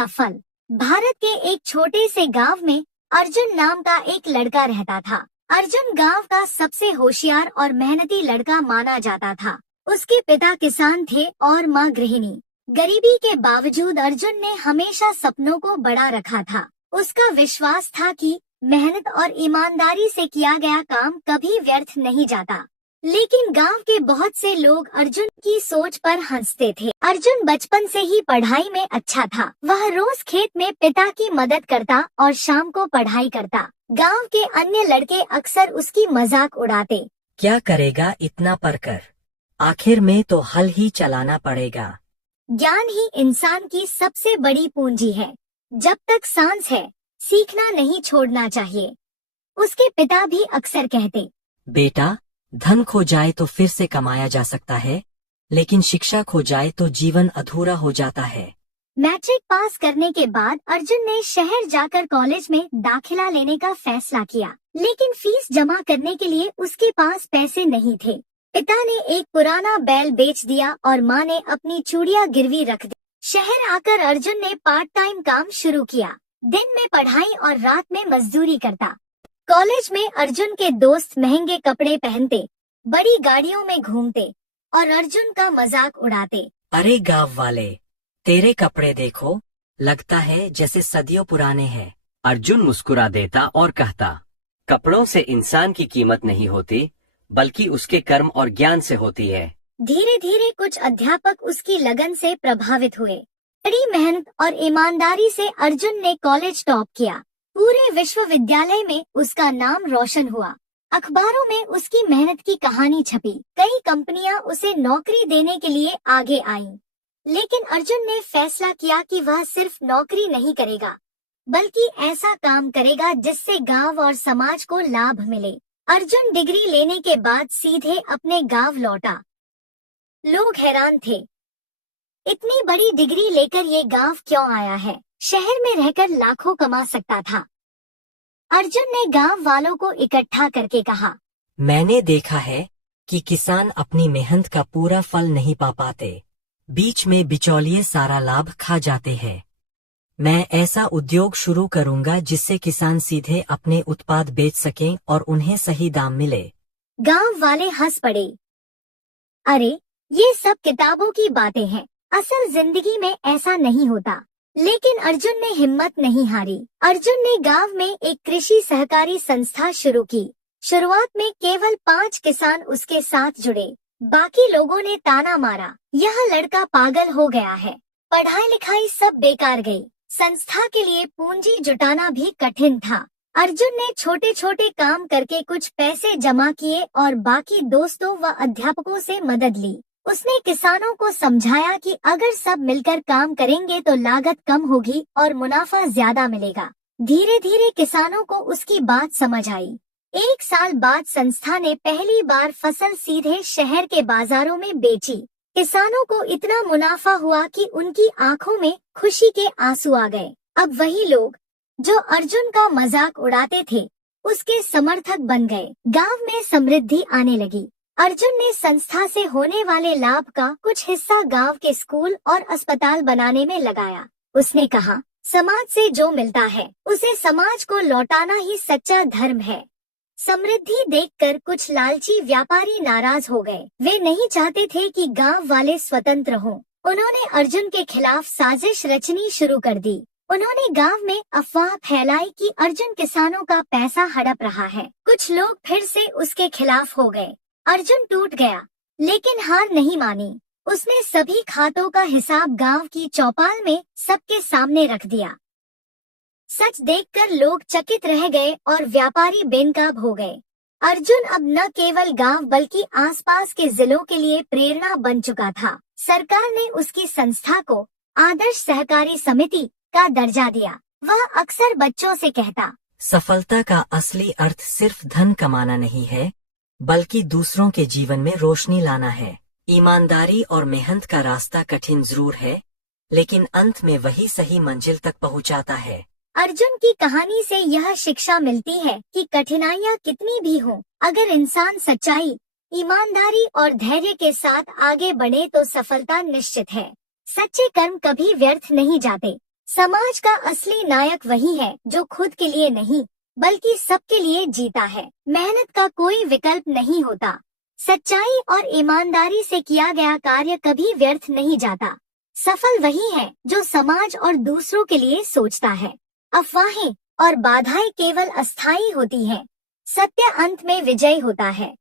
का फल। भारत के एक छोटे से गांव में अर्जुन नाम का एक लड़का रहता था। अर्जुन गांव का सबसे होशियार और मेहनती लड़का माना जाता था। उसके पिता किसान थे और माँ गृहिणी। गरीबी के बावजूद अर्जुन ने हमेशा सपनों को बड़ा रखा था। उसका विश्वास था कि मेहनत और ईमानदारी से किया गया काम कभी व्यर्थ नहीं जाता। लेकिन गांव के बहुत से लोग अर्जुन की सोच पर हंसते थे। अर्जुन बचपन से ही पढ़ाई में अच्छा था। वह रोज खेत में पिता की मदद करता और शाम को पढ़ाई करता। गांव के अन्य लड़के अक्सर उसकी मजाक उड़ाते। क्या करेगा इतना पढ़कर, आखिर में तो हल ही चलाना पड़ेगा। ज्ञान ही इंसान की सबसे बड़ी पूंजी है। जब तक सांस है सीखना नहीं छोड़ना चाहिए, उसके पिता भी अक्सर कहते। बेटा, धन खो जाए तो फिर से कमाया जा सकता है, लेकिन शिक्षा खो जाए तो जीवन अधूरा हो जाता है। मैट्रिक पास करने के बाद अर्जुन ने शहर जाकर कॉलेज में दाखिला लेने का फैसला किया, लेकिन फीस जमा करने के लिए उसके पास पैसे नहीं थे। पिता ने एक पुराना बैल बेच दिया और माँ ने अपनी चूड़ियाँ गिरवी रख दी। शहर आकर अर्जुन ने पार्ट टाइम काम शुरू किया। दिन में पढ़ाई और रात में मजदूरी करता। कॉलेज में अर्जुन के दोस्त महंगे कपड़े पहनते, बड़ी गाड़ियों में घूमते और अर्जुन का मजाक उड़ाते। अरे गाँव वाले, तेरे कपड़े देखो, लगता है जैसे सदियों पुराने हैं। अर्जुन मुस्कुरा देता और कहता, कपड़ों से इंसान की कीमत नहीं होती, बल्कि उसके कर्म और ज्ञान से होती है। धीरे धीरे कुछ अध्यापक उसकी लगन से प्रभावित हुए। कड़ी मेहनत और ईमानदारी से अर्जुन ने कॉलेज टॉप किया। पूरे विश्वविद्यालय में उसका नाम रोशन हुआ। अखबारों में उसकी मेहनत की कहानी छपी। कई कंपनियां उसे नौकरी देने के लिए आगे आईं। लेकिन अर्जुन ने फैसला किया कि वह सिर्फ नौकरी नहीं करेगा, बल्कि ऐसा काम करेगा जिससे गांव और समाज को लाभ मिले। अर्जुन डिग्री लेने के बाद सीधे अपने गांव लौटा। लोग हैरान थे, इतनी बड़ी डिग्री लेकर ये गांव क्यों आया है? शहर में रहकर लाखों कमा सकता था। अर्जुन ने गांव वालों को इकट्ठा करके कहा, मैंने देखा है कि किसान अपनी मेहनत का पूरा फल नहीं पा पाते। बीच में बिचौलिए सारा लाभ खा जाते हैं। मैं ऐसा उद्योग शुरू करूंगा जिससे किसान सीधे अपने उत्पाद बेच सकें और उन्हें सही दाम मिले। गांव वाले हंस पड़े। अरे, ये सब किताबों की बातें हैं, असल जिंदगी में ऐसा नहीं होता। लेकिन अर्जुन ने हिम्मत नहीं हारी। अर्जुन ने गांव में एक कृषि सहकारी संस्था शुरू की। शुरुआत में केवल 5 किसान उसके साथ जुड़े। बाकी लोगों ने ताना मारा, यह लड़का पागल हो गया है। पढ़ाई लिखाई सब बेकार गई। संस्था के लिए पूंजी जुटाना भी कठिन था। अर्जुन ने छोटे छोटे काम करके कुछ पैसे जमा किए और बाकी दोस्तों व अध्यापकों से मदद ली। उसने किसानों को समझाया कि अगर सब मिलकर काम करेंगे तो लागत कम होगी और मुनाफा ज्यादा मिलेगा। धीरे धीरे किसानों को उसकी बात समझ आई। 1 साल बाद संस्था ने पहली बार फसल सीधे शहर के बाजारों में बेची। किसानों को इतना मुनाफा हुआ कि उनकी आंखों में खुशी के आंसू आ गए। अब वही लोग जो अर्जुन का मजाक उड़ाते थे, उसके समर्थक बन गए। गांव में समृद्धि आने लगी। अर्जुन ने संस्था से होने वाले लाभ का कुछ हिस्सा गांव के स्कूल और अस्पताल बनाने में लगाया। उसने कहा, समाज से जो मिलता है उसे समाज को लौटाना ही सच्चा धर्म है। समृद्धि देखकर कुछ लालची व्यापारी नाराज हो गए। वे नहीं चाहते थे कि गांव वाले स्वतंत्र हों। उन्होंने अर्जुन के खिलाफ साजिश रचनी शुरू कर दी। उन्होंने गांव में अफवाह फैलाई कि अर्जुन किसानों का पैसा हड़प रहा है। कुछ लोग फिर से उसके खिलाफ हो गए। अर्जुन टूट गया, लेकिन हार नहीं मानी। उसने सभी खातों का हिसाब गांव की चौपाल में सबके सामने रख दिया। सच देखकर लोग चकित रह गए और व्यापारी बेनकाब हो गए। अर्जुन अब न केवल गांव बल्कि आसपास के जिलों के लिए प्रेरणा बन चुका था। सरकार ने उसकी संस्था को आदर्श सहकारी समिति का दर्जा दिया। वह अक्सर बच्चों से कहता, सफलता का असली अर्थ सिर्फ धन कमाना नहीं है, बल्कि दूसरों के जीवन में रोशनी लाना है। ईमानदारी और मेहनत का रास्ता कठिन जरूर है, लेकिन अंत में वही सही मंजिल तक पहुंचाता है। अर्जुन की कहानी से यह शिक्षा मिलती है कि कठिनाइयाँ कितनी भी हों, अगर इंसान सच्चाई, ईमानदारी और धैर्य के साथ आगे बढ़े तो सफलता निश्चित है। सच्चे कर्म कभी व्यर्थ नहीं जाते। समाज का असली नायक वही है जो खुद के लिए नहीं बल्कि सबके लिए जीता है। मेहनत का कोई विकल्प नहीं होता। सच्चाई और ईमानदारी से किया गया कार्य कभी व्यर्थ नहीं जाता। सफल वही है जो समाज और दूसरों के लिए सोचता है। अफवाहें और बाधाएं केवल अस्थायी होती हैं। सत्य अंत में विजयी होता है।